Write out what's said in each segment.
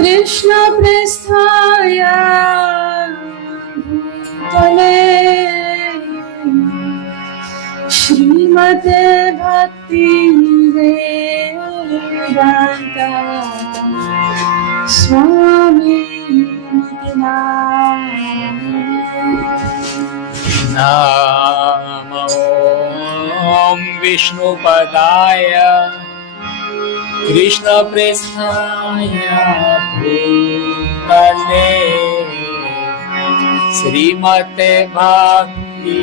कृष्ण प्रस्थाय भूतले श्रीमते भक्ति वेदांत स्वामी नमो विष्णुपदाय कृष्ण प्रेष्ठाय भूतले श्रीमते भक्ति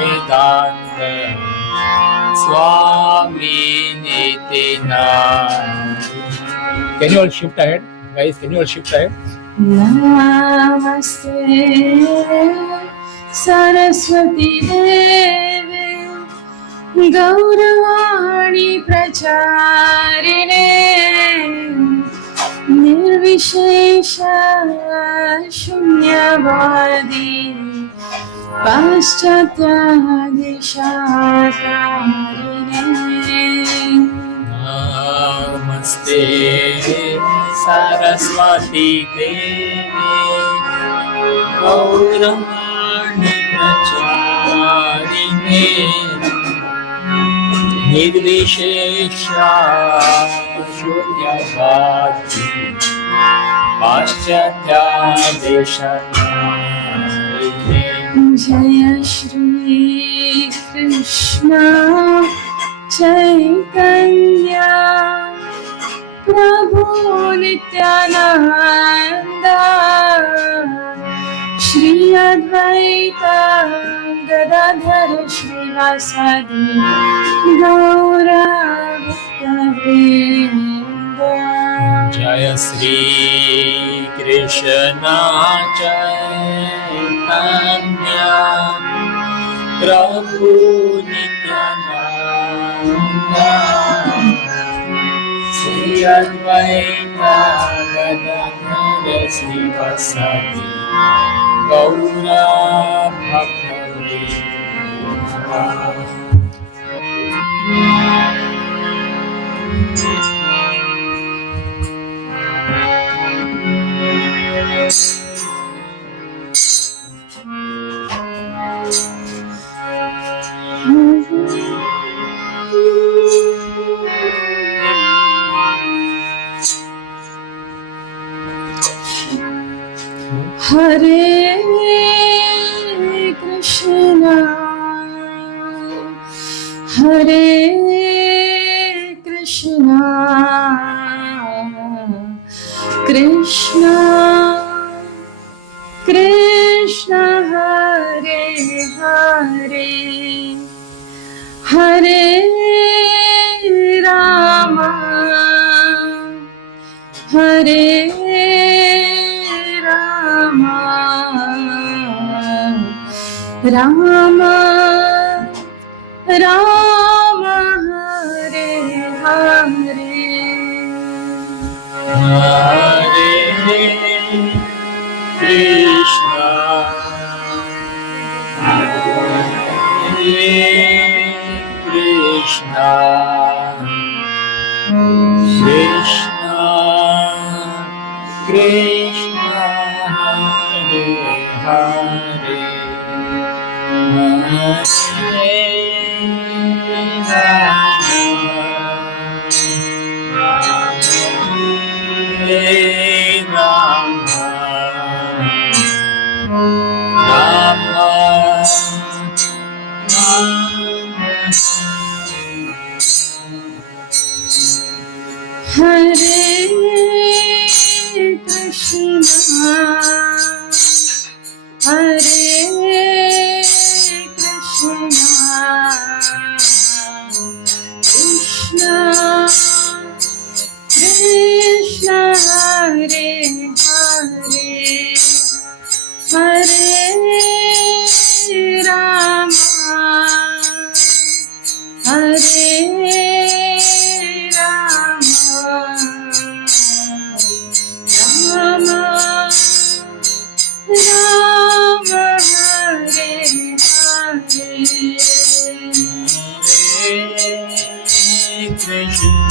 वेदांत स्वामी निति नाम. Can you all shift ahead, guys? Can you all shift ahead? नमस्ते सरस्वती देवे गौरवाणी प्रचारिणे निर्विशेष शून्यवादी पाश्चात्य दिशाकारिणे. नमस्ते सरस्वती देवी गौरवाणी प्रचारिणे निर्विशेष शून्यवादी पाश्चात्य देशाकारिणे. जय श्री कृष्ण चैतन्य प्रभु नित्यानंद श्री अद्वैत गदाधर श्रीवासादि गौर भक्तवृंद. जय श्री कृष्ण चैतन्य प्रभु नित्यानंद श्री अद्वैत गदाधर श्रीवासादि गौर भक्तवृंद. हरे कृष्णा हरे कृष्णा कृष्णा कृष्ण हरे हरे हरे राम हरे राम राम हरे हरे हरे कृष्णा हरे कृष्णा कृष्णा कृष्णा हरे हरे हरे कृष्णा हरे कृष्णा कृष्णा कृष्णा हरे हरे हरे राम हरे Ram Ram Ram Hare Hare Krishna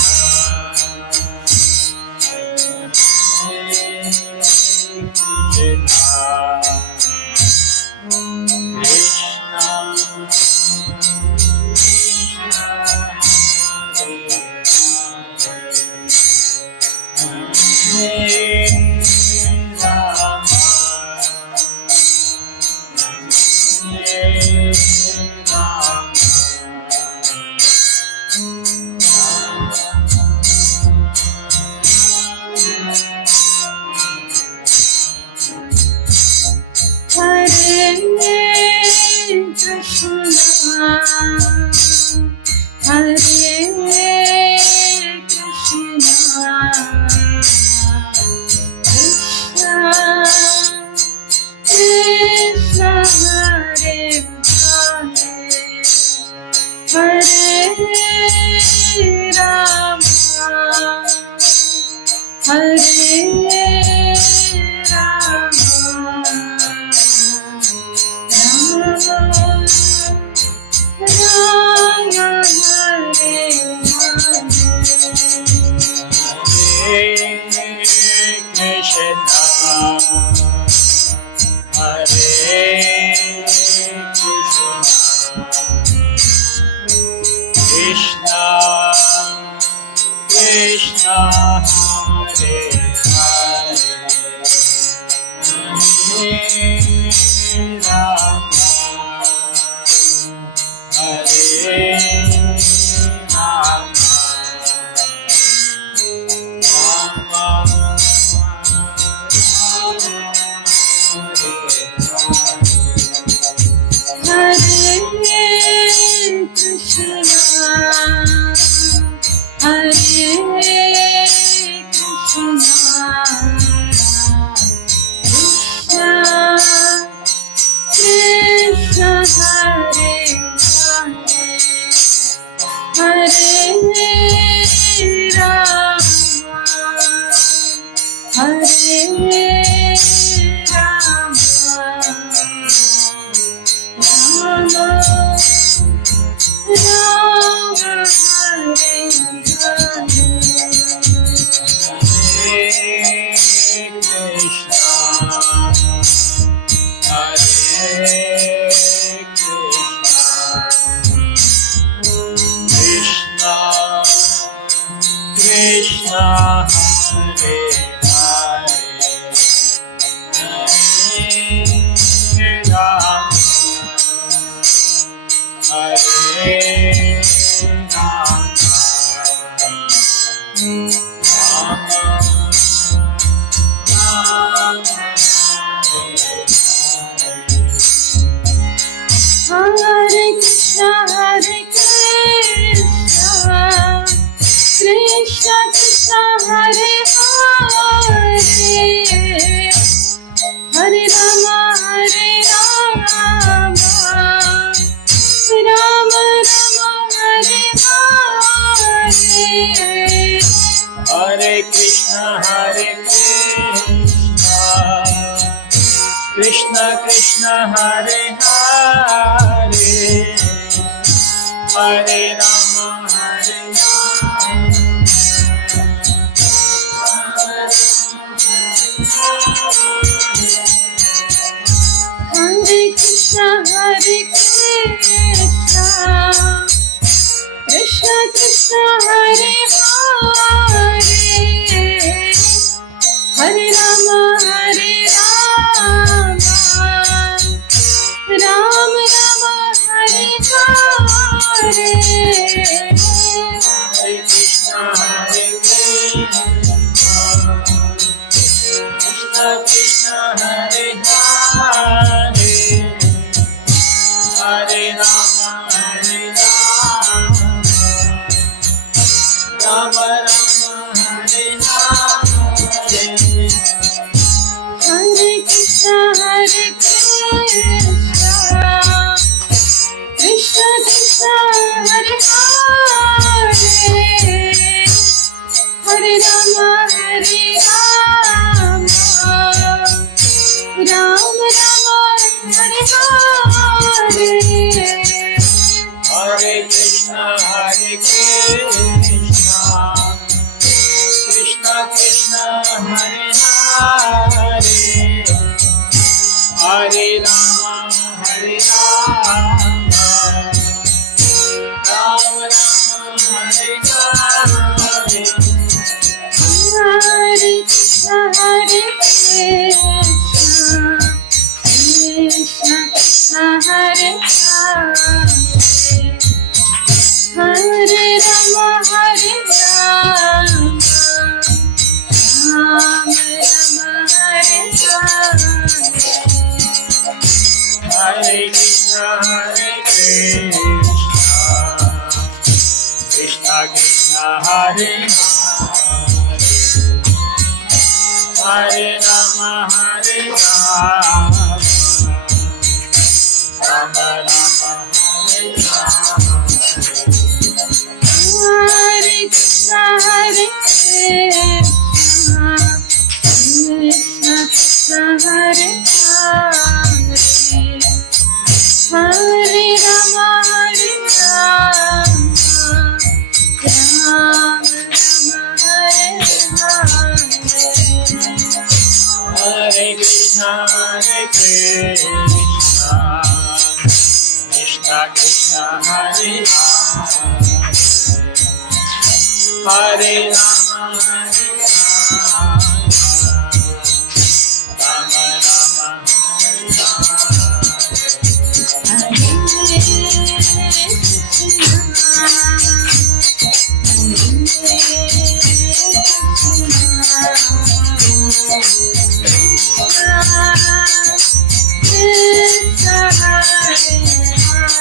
Hare Krishna, Hare Krishna, Krishna Krishna Hare Hare, Hare Rama, Hare Rama, Rama Hare Krishna Krishna Hare Hare, Hare Rama, Hare Rama, Rama Hare Krishna, Hare Krishna, Krishna Hare Hare, Hare Rama, Hare Rama, Rama Hare Krishna Hare Hare, Hare Rama, Hare Rama, Rama Rama Hare Krishna, Krishna Krishna Hare Hare, Hare Rama, Hare Rama, Rama Rama Hare Hare. Hare Krishna, Krishna Krishna Hare Hare, Hare Rama, Hare Hare Krishna, Krishna Krishna Hare Hare, Hare Rama, Hare Rama, Rama Rama Hare Hare. Hare Krishna, Krishna Krishna Hare Hare, Hare Rama, Hare Rama, Rama Rama Hare Hare. Hare Krishna, Krishna Krishna Hare Hare, Hare Rama, Hare Rama, Rama Rama Hare Hare. Hare Krishna, Krishna Krishna Hare Hare, Hare Rama, Hare Rama, Rama Rama Hare Hare. Hare Krishna, Krishna Krishna Hare Hare, Hare Rama, Hare Rama, Hare Krishna, Krishna Krishna, Hare Hare, Hare Rama, Hare Rama, Rama Rama, Hare Rama. Hare Krishna, Hare Krishna, Krishna Krishna, Hare Hare, Hare Rama, Hare Rama, Rama Rama, Hare Hare. Hare Krishna, Krishna Krishna, Hare Hare, Hare Rama, Hare Rama, Rama Rama,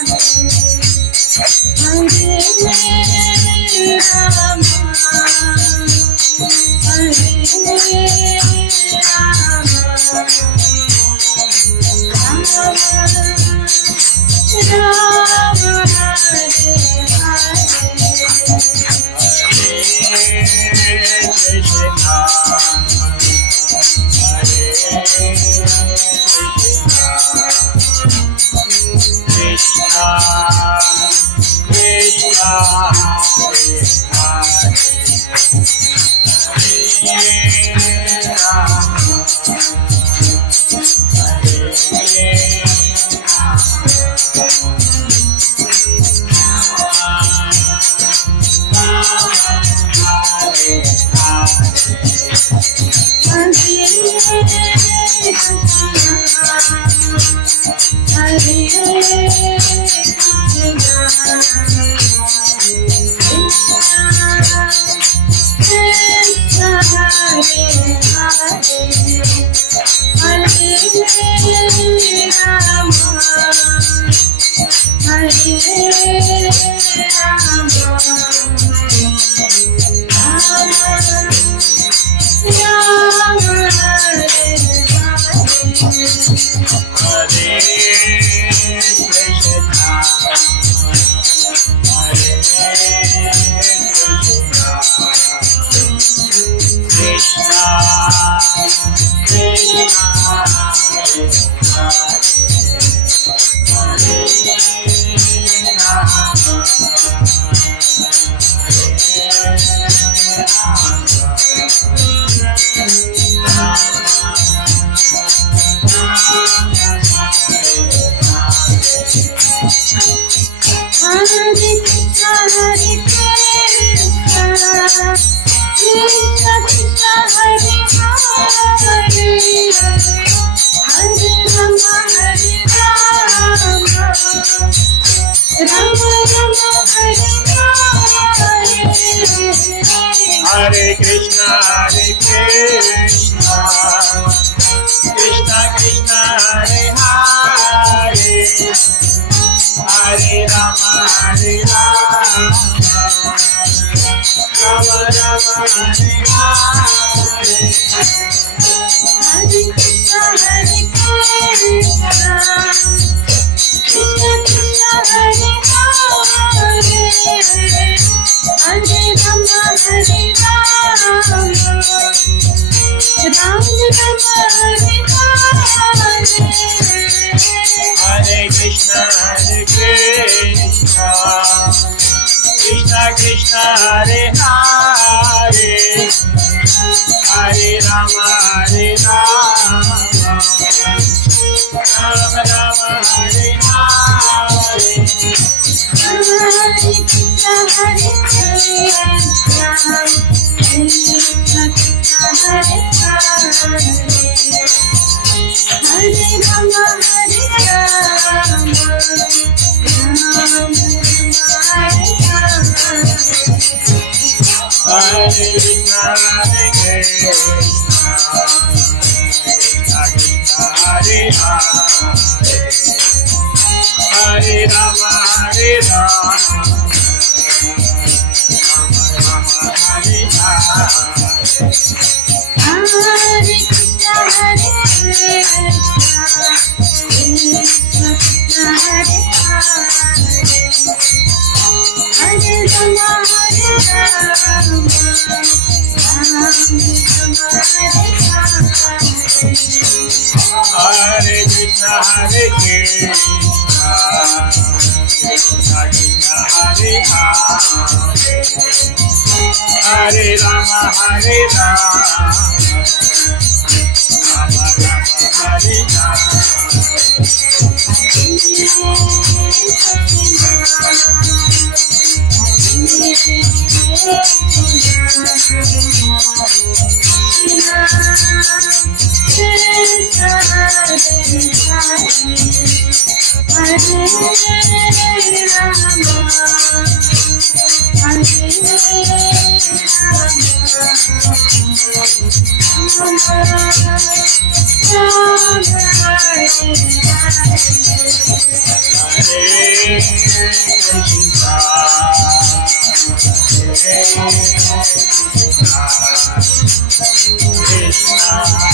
Hare Krishna, Hare Krishna, Krishna Krishna, Hare Hare, Hare Rama, Hare Rama, Rama Rama, Hare Hare. Hare Krishna, Hare Krishna, Krishna Krishna, Hare Hare, Hare Rama, Hare Rama, Rama Rama, Hare Hare. Hare Krishna, Hare Krishna, Krishna Krishna, Hare Hare, Hare Rama, Hare Rama, Rama Rama, Hare Hare. Hare Krishna, Hare Krishna, Krishna Krishna, Hare Hare, Hare Rama, Hare Rama, Rama Rama, Hare Hare. Hare Krishna, Hare Krishna, Krishna Krishna, Hare Hare, Hare Rama, Hare Rama, Hare Rama. Hare Krishna, Hare Krishna, Krishna Krishna, Hare Hare, Hare Rama, Hare Rama, Rama Rama, Hare Hare Krishna, Hare Krishna, Krishna Krishna, Hare Hare, Hare Rama, Hare Rama, Rama Rama, Hare Rama. Hare Krishna, Krishna Krishna,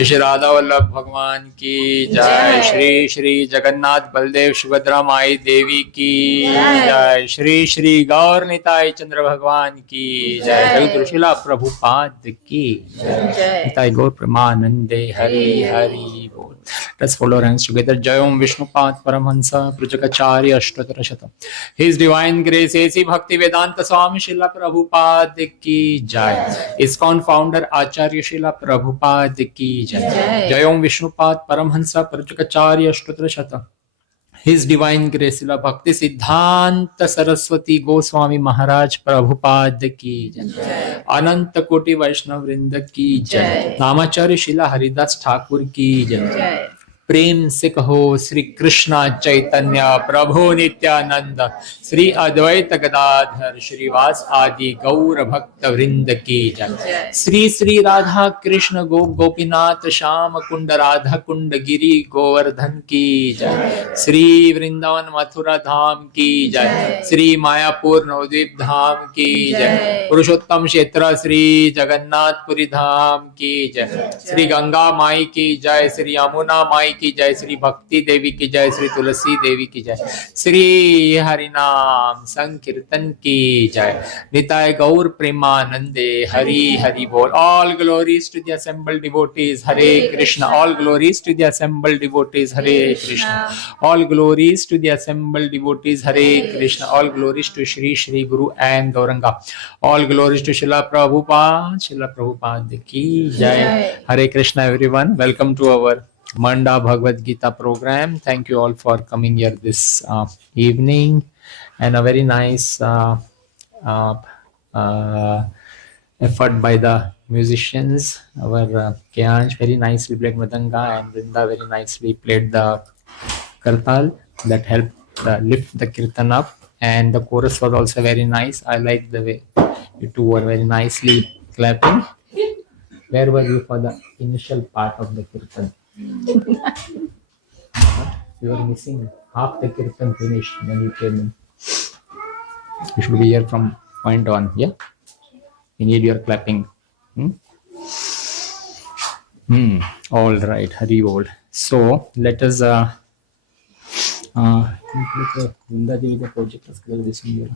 Shri Radha Vallabh भगवान की जय। श्री श्री जगन्नाथ बलदेव सुभद्रा माई देवी की जय। श्री श्री गौर निताई चंद्र भगवान की जय। जगत ऋषिला प्रभुपाद की जय। निताई गौर प्रेमानंदे हरि हरि बोल। Let's follow our hands together. Jayom Vishnupad Paramhansa Prajakacharya Ashtotara Shatam. His Divine Grace A.C. Bhakti Vedanta Swami Srila Prabhupada ki jai. ISKCON founder Acharya Srila Prabhupada ki jai. Jayom Vishnupad Paramhansa Prajakacharya Ashtotara Shatam. His Divine Grace Srila Bhakti Siddhanta Saraswati Goswami Maharaj Prabhupada ki jai. Ananta Koti Vaishnav Vrinda ki jai. Namacharya Srila Haridas Thakur ki jai. प्रेम से कहो श्री कृष्णा चैतन्य प्रभु नित्यानंद श्री अद्वैत गदाधर श्रीवास आदि गौर भक्त वृंद की जय। श्री श्री राधा कृष्ण गोपीनाथ श्याम कुंड राधा कुंड गिरी गोवर्धन की जय। श्री वृंदावन मथुरा धाम की जय। श्री मायापुर नवद्वीप धाम की जय। पुरुषोत्तम क्षेत्र श्री जगन्नाथपुरी धाम की जय। श्री गंगा माई की जय। श्री यमुना माई की जय। श्री भक्ति देवी की जय। श्री तुलसी देवी की जय। श्री हरिनाम संकीर्तन की जय। निताय गौर प्रेमानंदे हरि हरि बोल। All glories to the assembled devotees. Hare Krishna. All glories to the assembled devotees. Hare Krishna. All glories to the assembled devotees. Hare Krishna. All glories to Shri Shri Guru and Gauranga. All glories to Srila Prabhupada. Srila Prabhupada ki jai. Hare Krishna everyone. Welcome to our Manda Bhagavad Gita program. Thank you all for coming here this evening, and a very nice effort by the musicians. Our Kyansh very nicely played Madanga, and Vrinda very nicely played the Kartal that helped lift the Kirtan up, and the chorus was also very nice. I like the way you two were very nicely clapping. Where were you for the initial part of the kirtan? You were missing half the kirtan finished when you came in. You should be here from point on. Yeah. We need your clapping. Hmm? All right. Hari bol. So let us Vrinda Devi the project is this year.